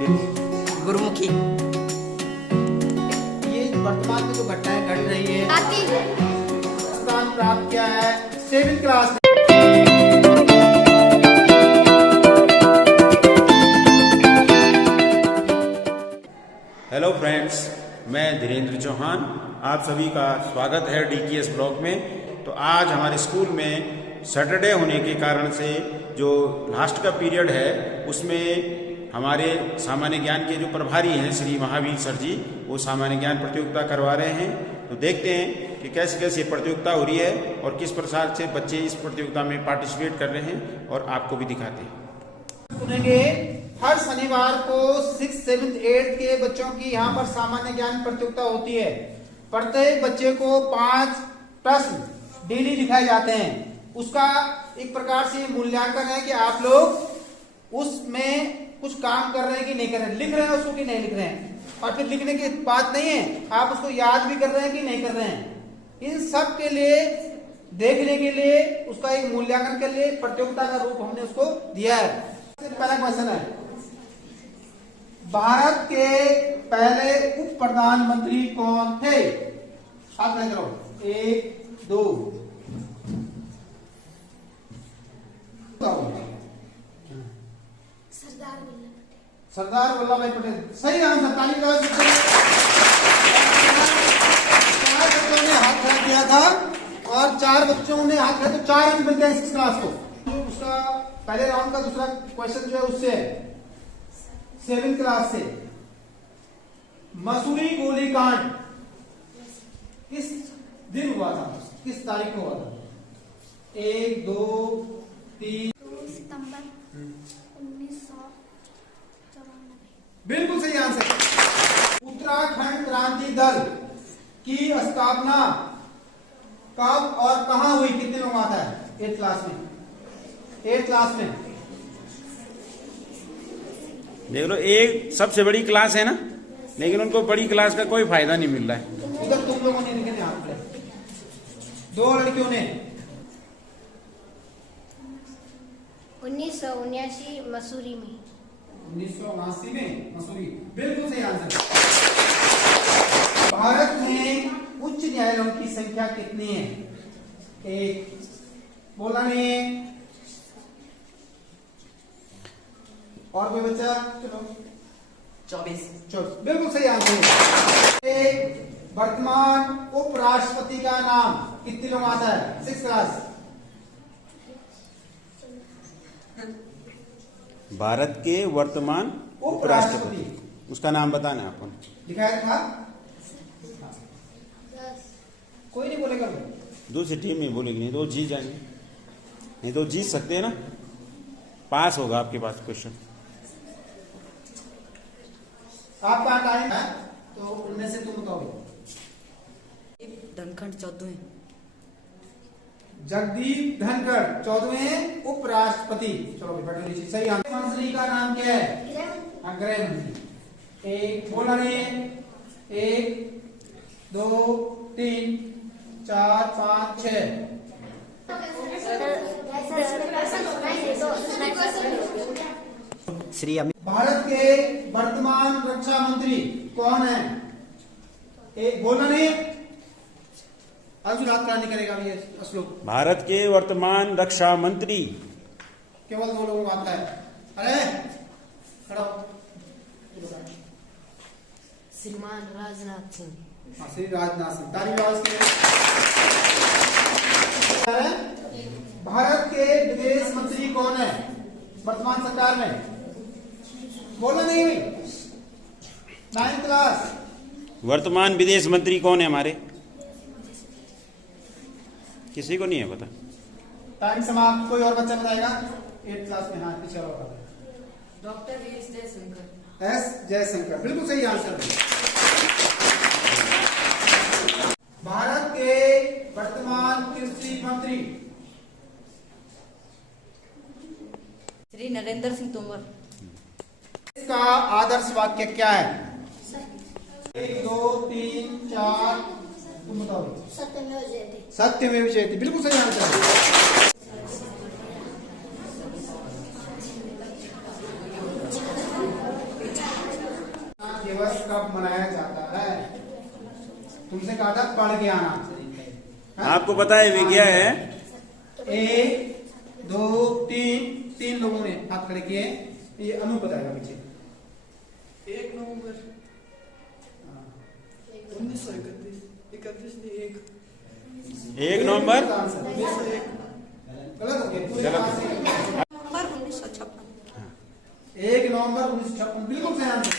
गुरुमुखी। ये वर्तमान में जो घटनाएं घट रही है, स्थान प्राप्त किया है 7th क्लास में। हेलो फ्रेंड्स, मैं धीरेन्द्र चौहान, आप सभी का स्वागत है डीकेएस ब्लॉग में। तो आज हमारे स्कूल में सैटरडे होने के कारण से जो लास्ट का पीरियड है उसमें हमारे सामान्य ज्ञान के जो प्रभारी हैं श्री महावीर सर जी, वो सामान्य ज्ञान प्रतियोगिता करवा रहे हैं। तो देखते हैं कि कैसे कैसे प्रतियोगिता हो रही है और किस प्रकार से बच्चे इस प्रतियोगिता में पार्टिसिपेट कर रहे हैं, और आपको भी दिखाते हैं। सुनेंगे हर शनिवार को 6th, 7th, 8th के बच्चों की यहाँ पर सामान्य ज्ञान प्रतियोगिता होती है। प्रत्येक बच्चे को 5 प्रश्न डेली लिखाए जाते हैं। उसका एक प्रकार से मूल्यांकन है कि आप लोग उसमें कुछ काम कर रहे हैं कि नहीं कर रहे हैं, लिख रहे हैं उसको कि नहीं लिख रहे हैं। और फिर लिखने की बात नहीं है, आप उसको याद भी कर रहे हैं कि नहीं कर रहे हैं। इन सब के लिए देखने के लिए, उसका एक मूल्यांकन के लिए प्रतियोगिता का रूप हमने उसको दिया है। पहला क्वेश्चन है, भारत के पहले उप प्रधानमंत्री कौन थे? आप नहीं करो, 1, 2 सरदार वल्लभ भाई पटेल। सही आंसर, ताली बजाओ। 4 बच्चों ने हाथ खड़ा किया था और 4 बच्चों ने हाथ खड़ा, तो 4 अंक मिलते हैं 6th क्लास को। उसका पहले राउंड का दूसरा क्वेश्चन जो है उससे 7th क्लास से, मसूरी गोलीकांड किस दिन हुआ था, किस तारीख को हुआ था? 1, 2, 3 सितंबर 1994। बिल्कुल सही आंसर। उत्तराखंड क्रांति दल की स्थापना कब और कहां हुई? कितने लोग आता है 8th क्लास में? 8th क्लास में देख लो, एक सबसे बड़ी क्लास है ना, लेकिन उनको बड़ी क्लास का कोई फायदा नहीं मिल रहा है। उधर तुम लोगों ने लिखे थे हाथ पे, 2 लड़कियों ने। 1979 मसूरी में। 1979 में मसूरी, बिल्कुल सही आंसर। भारत में उच्च न्यायालयों की संख्या कितनी है? 1, बोला नहीं। और कोई बच्चा? चलो 24। बिल्कुल सही आंसर। एक वर्तमान उपराष्ट्रपति का नाम कितने लोग आता है 6th क्लास? भारत के वर्तमान उपराष्ट्रपति, उसका नाम बताना है अपन। दिखाया था? कोई नहीं बोलेगा। दूसरी टीम में बोलेगी, नहीं तो जीत जाएंगे, नहीं तो जीत सकते हैं ना, पास होगा आपके पास क्वेश्चन। आपका टाइम है, तो उनमें से तुम बताओगे। धनखड़ 14। जगदीप धनखड़ 14वें उपराष्ट्रपति। चलो बैठो नीचे। सही आंसर। मंत्री का नाम क्या है? गृह मंत्री। 1, बोला नहीं। 1, 2, 3, 4, 5, 6। श्री अमित। भारत के वर्तमान रक्षा मंत्री कौन है? 1, बोला नहीं। अर्जुन हाथ खड़ा नहीं करेगा ये श्लोक। भारत के वर्तमान रक्षा मंत्री केवल 2 लोगों को आता है। अरे खड़ा हो। श्रीमान राजनाथ सिंह। श्री राजनाथ सिंह। ताली बजाओ इसके लिए। भारत के विदेश मंत्री कौन है वर्तमान सरकार में? बोलो नहीं। 9th class. वर्तमान विदेश मंत्री कौन है हमारे? किसी को नहीं है पता। टाइम समाप्त। कोई और बच्चा बताएगा? 8th क्लास में। हाँ, पीछे वाला। Doctor S Jaishankar. S Jaishankar, बिल्कुल सही आंसर है। भारत के वर्तमान कृषि मंत्री? श्री नरेंद्र सिंह तोमर। इसका आदर्श वाक्य क्या है? 1, 2, 3, 4, तुम बताओ। सत्यमेव जयते। सत्यमेव जयते, बिल्कुल सही आंसर है। दिवस कब मनाया जाता है? तुमसे कहा था पढ़ के आना। आपको पता है वे क्या है? 1 2 3 लोगों ने हाथ खड़े किए। ये अनु बताएगा पीछे। 1 नवंबर 1931 1 नवंबर गलत हो गया। 1 नवंबर 1956 बिल्कुल सही आंसर।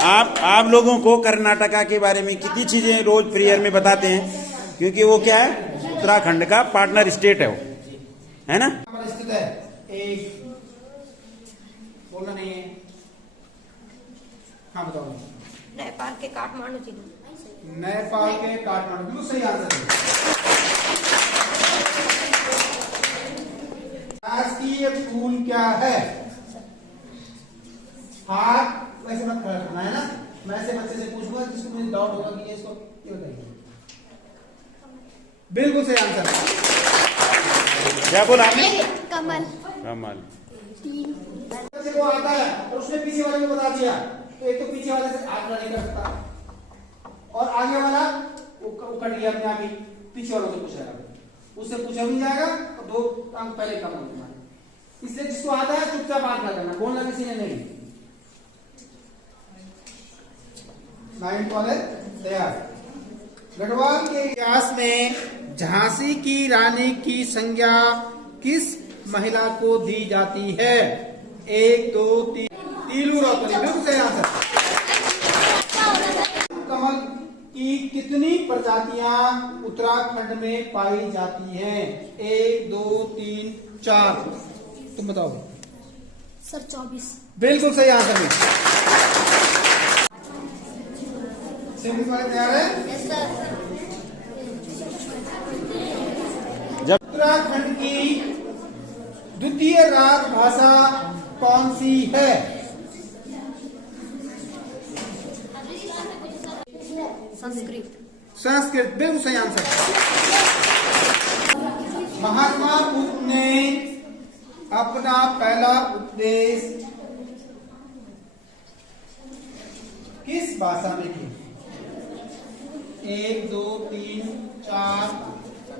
आप लोगों को कर्नाटका के बारे में कितनी चीजें रोज प्रेयर में बताते हैं, क्योंकि वो क्या है, उत्तराखंड का पार्टनर स्टेट है वो, है ना? स्थित है। एक बोलना नहीं है। हाँ बताओ। नेपाल के काठमांडू जिले। नेपाल के काठमांडू बिल्कुल सही आंसर है। राष्ट्रीय फूल क्या है? हाथ वैसे मत खड़ा करना है ना। मैं ऐसे बच्चे से पूछूंगा जिसको मुझे डाउट होगा कि ये इसको ये बताइए। बिल्कुल सही आंसर है। क्या बोला आपने? कमल। कमल। बच्चे को आता है और उसने पीछे वाले को बता दिया, तो एक तो पीछे वाले से हाथ नहीं कर सकता और आगे वाला वो कट गया अपने आप ही, पीछे वालों से पूछेगा, उससे पूछा भी जाएगा और 2 अंक पहले कम हो जाएगा। इसलिए जिसको आता है चुपचाप हाथ ना करना, बोलना किसी ने नहीं। 9th वाले तैयार। गढ़वाल के इतिहास में झांसी की रानी की संज्ञा किस महिला को दी जाती है? 1 2 3 तीलू रौतनी बिल्कुल सही आंसर। कमल की कितनी प्रजातियां उत्तराखंड में पाई जाती हैं? 1 2 3 4 तुम बताओ। सर 24। बिल्कुल सही आंसर है। सेकंड वाले तैयार है? Yes sir. उत्तराखंड की द्वितीय राजभाषा कौन सी है? संस्कृत। संस्कृत बिल्कुल सही आंसर। महात्मा बुद्ध ने अपना पहला उपदेश किस भाषा में किया? 1 2 3 4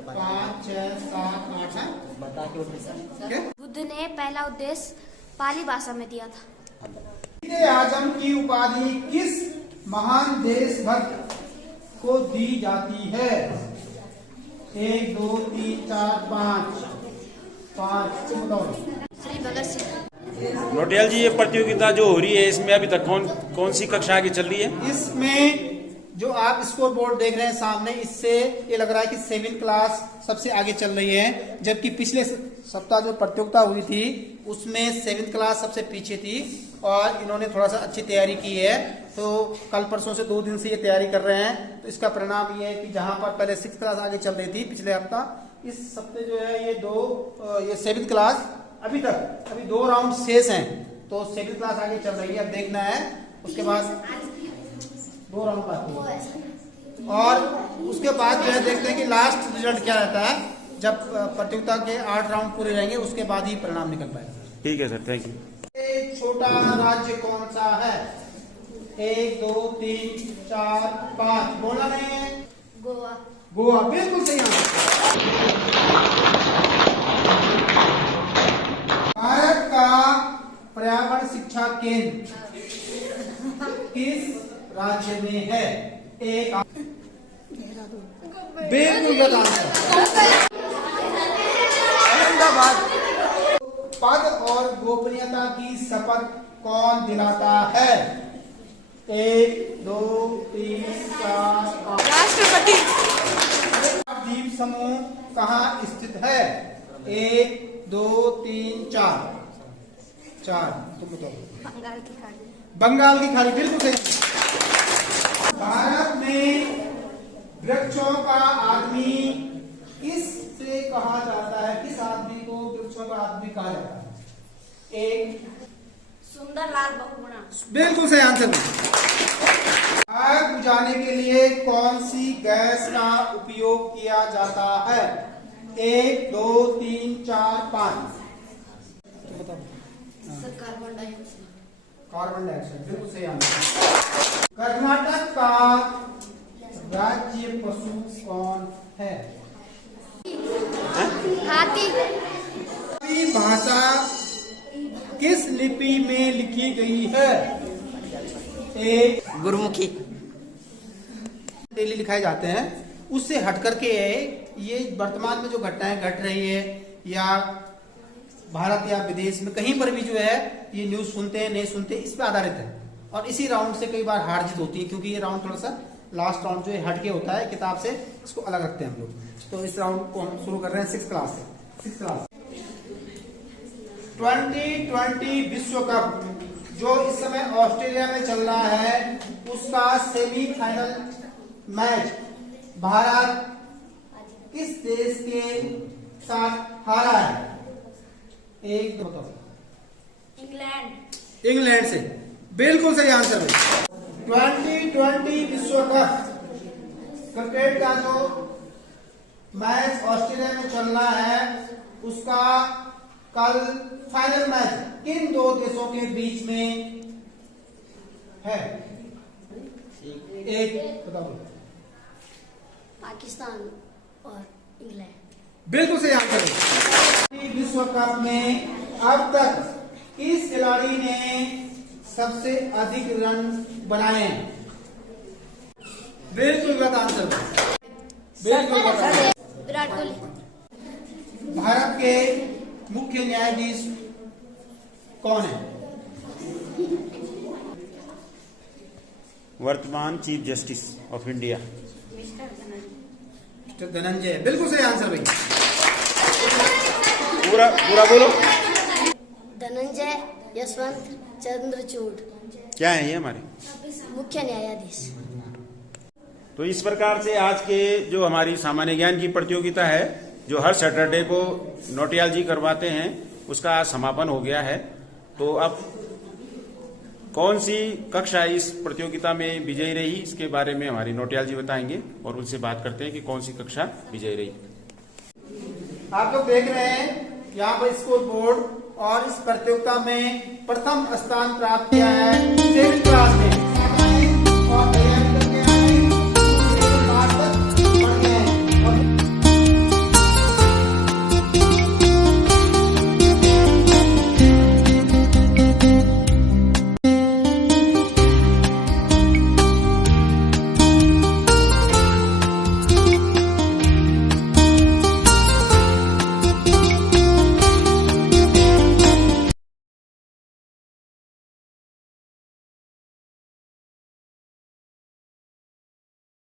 5 6 7 8 है। बुद्ध ने पहला उपदेश पाली भाषा में दिया था। वज़ीर आजम की उपाधि किस महान देशभक्त को दी जाती है? 1 2 3 4 5 तुम बताओ। श्री भगत सिंह। नोटियाल जी, ये प्रतियोगिता जो हो रही है इसमें अभी तक कौन सी कक्षा आगे चल रही है? इसमें जो आप स्कोर बोर्ड देख रहे हैं सामने, इससे ये लग रहा है कि 7th क्लास सबसे आगे चल रही है, जबकि पिछले सप्ताह जो प्रतियोगिता हुई थी उसमें 7th क्लास सबसे पीछे थी और इन्होंने थोड़ा सा अच्छी तैयारी की है। तो कल परसों से 2 दिन से ये तैयारी कर रहे हैं। तो इसका परिणाम ये है कि जहां पर पहले 6th क्लास आगे चल रही थी पिछले हफ्ता, इस हफ्ते जो है ये 7th क्लास अभी 2 राउंड शेष हैं, तो 7th क्लास आगे चल रही है। अब देखना है उसके बाद 2 राउंड बाकी है और उसके बाद जो है देखते हैं कि लास्ट रिजल्ट क्या रहता है। जब प्रतियोगिता के 8 राउंड पूरे रहेंगे उसके बाद ही परिणाम निकल पाएगा। ठीक है सर, थैंक यू। छोटा राज्य कौन सा है? 1 2 3 4 5 बोलना नहीं है। गोवा। गोवा बिल्कुल सही आंसर। भारत का पर्यावरण शिक्षा केंद्र किस राज्य में है? एक बिल्कुल गलत आंसर। अहमदाबाद। पद और गोपनीयता की शपथ कौन दिलाता है? 1 2 3 4 5 राष्ट्रपति। द्वीप समूह कहाँ स्थित है? 1 2 3 4 तुम बताओ। बंगाल की खाड़ी। बंगाल की खाड़ी बिल्कुल सही। भारत में वृक्षों का आदमी किससे कहा जाता है? किस आदमी को वृक्षों का आदमी कहा जाता है? 1 सुंदरलाल बहुगुणा। बिल्कुल सही आंसर। आग बुझाने के लिए कौन सी गैस का उपयोग किया जाता है? 1 2 3 4 5 sir carbon dioxide. Carbon dioxide, बिल्कुल सही आंसर। कर्नाटक का राज्य पशु कौन है? हाथी। हिंदी भाषा किस लिपि में लिखी गई है? एक गुरुमुखी। डेली लिखाए जाते हैं, उससे हट करके ये वर्तमान में जो घटनाएं घट रही है या भारत या विदेश में कहीं पर भी जो है ये न्यूज सुनते हैं नहीं सुनते, इस पे आधारित है। और इसी राउंड से कई बार हार जीत होती है, क्योंकि ये राउंड थोड़ा सा लास्ट राउंड जो है हटके होता है किताब से, इसको अलग रखते हैं हम लोग। तो इस राउंड को हम शुरू कर रहे हैं 6th क्लास से। 6th क्लास 2020 विश्व कप जो इस समय ऑस्ट्रेलिया में चल रहा है, उसका सेमीफाइनल मैच भारत किस देश के साथ हारा है? एक दो बताओ। इंग्लैंड। इंग्लैंड से, बिल्कुल सही आंसर है। 2020 विश्व कप क्रिकेट का जो मैच ऑस्ट्रेलिया में चल रहा है, उसका कल फाइनल मैच किन दो देशों के बीच में है? एक बताओ। पाकिस्तान और इंग्लैंड। बिल्कुल सही आंसर है। विश्व कप में अब तक किस खिलाड़ी ने सबसे अधिक रन बनाए? बिल्कुल गलत आंसर है। बिल्कुल गलत आंसर। विराट कोहली। भारत के मुख्य न्यायाधीश कौन है? वर्तमान chief justice of India. Mister Dhananjay, बिल्कुल सही आंसर भाई। पूरा पूरा बोलो। धनंजय यशवंत चंद्रचूड़, क्या है ये हमारे? मुख्य न्यायाधीश। तो इस प्रकार से आज के जो हमारी सामान्य ज्ञान की प्रतियोगिता है, जो हर सैटरडे को नोटियाल जी करवाते हैं, उसका आज समापन हो गया है। तो अब कौन सी कक्षा इस प्रतियोगिता में विजयी रही, इसके बारे में हमारी नोटियाल जी बताएंगे और उनसे बात करते हैं कि कौन सी कक्षा विजयी रही। आप लोग देख रहे हैं यहाँ पर स्कोर बोर्ड, और इस प्रतियोगिता में प्रथम स्थान प्राप्त किया है 7th क्लास में।